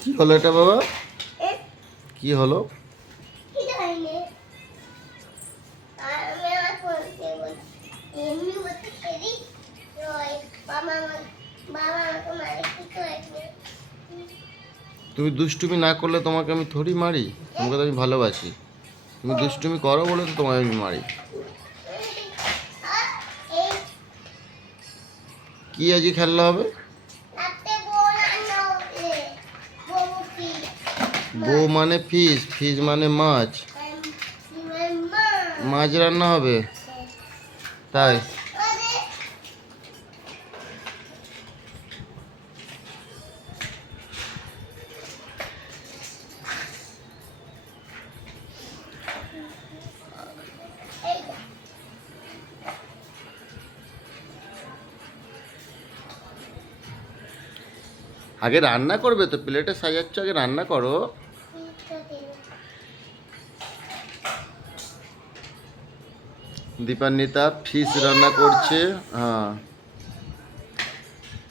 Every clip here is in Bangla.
কি হলো এটা বাবা? কি হলো? তুমি দুষ্টুমি না করলে তোমাকে আমি থরি মারি। তোমাকে তো আমি ভালোবাসি। তুমি দুষ্টুমি করো বলে তো তোমায় আমি মারি। কি আজকে খেললে হবে? বউ মানে ফিশ ফিশ মানে মাছ। মাছ রান্না হবে? তাই। আগে রান্না করবে তো প্লেটে সাজাচ্ছ আগে রান্না করো। দীপান্বিতা ফিশ রান্না করছে হ্যাঁ।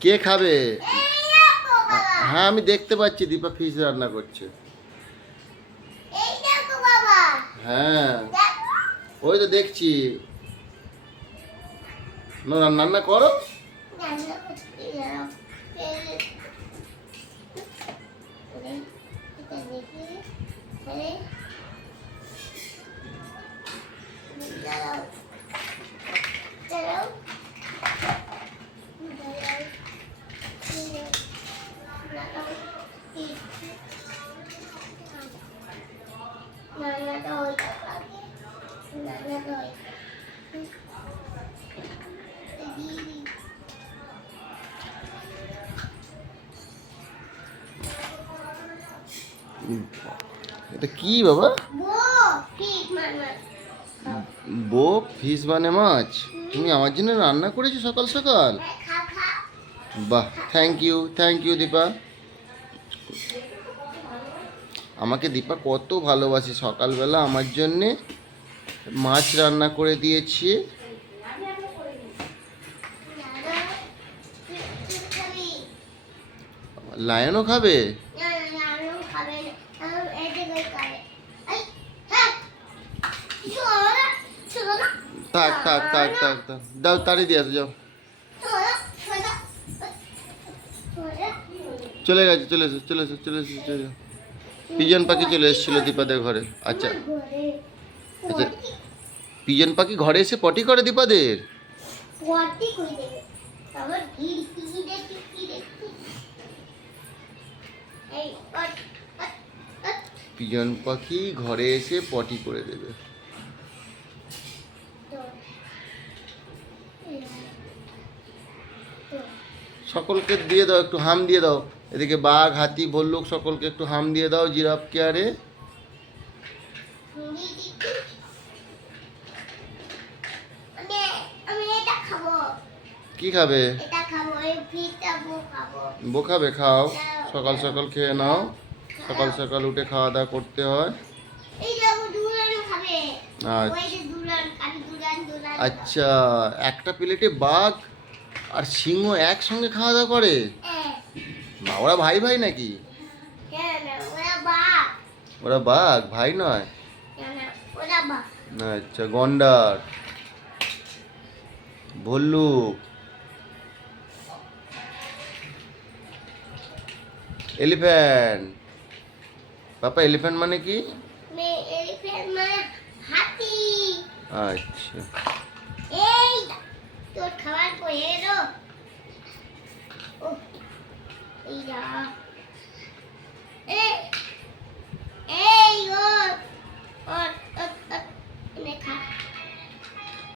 কে খাবে? হ্যাঁ আমি দেখতে পাচ্ছি দীপা ফিশ রান্না করছে। হ্যাঁ ওই তো দেখছি। রান্না করো। এটা কি বাবা? বো ফিশ মানে মাছ? তুমি আমার জন্য রান্না করেছ সকাল সকাল? বাহ thank you thank you Deepa. আমাকে দীপা কত ভালোবাসে সকালবেলা আমার জন্যে। মাছ রান্না করে দিয়েছে। লায়নও খাবে? থাক থাক থাক থাক থাক। দাও, তাড়ি দিয়ে আসো, যাও। চলে গেছে, চলে এসো চলে এসো চলে এসো, চলে পিজন পাখি চলে এসেছিল দীপাদের ঘরে। আচ্ছা। আচ্ছা পিজন পাখি ঘরে এসে পটি করে দীপাদের? পিজন পাখি ঘরে এসে পটি করে দেবে। সকলকে দিয়ে দাও একটু হাম দিয়ে দাও। এদিকে বাঘ হাতি ভল্লুক সকলকে একটু হাম দিয়ে দাও জিরাফ কেয়ারে মুড়ি দিচ্ছি আমি আমি এটা খাব কি খাবে? এটা খাব এই ফিটা বো খাবে। খাও। সকাল সকাল খেয়ে নাও। সকাল সকাল উঠে খাওয়া দাওয়া করতে হয়। আচ্ছা। আচ্ছা একটা প্লেটে বাঘ আর সিংহ একসঙ্গে খাওয়া দাওয়া করে? হ্যাঁ। বা ওরা ভাই ভাই নাকি? হ্যাঁ ওরা বাঘ। ভাই নয়? না না আচ্ছা গন্ডার ভল্লুক। এলিফ্যান্ট পাপা এলিফ্যান্ট মানে কি? মানে আচ্ছা। তোর খাবার পড়ে এলো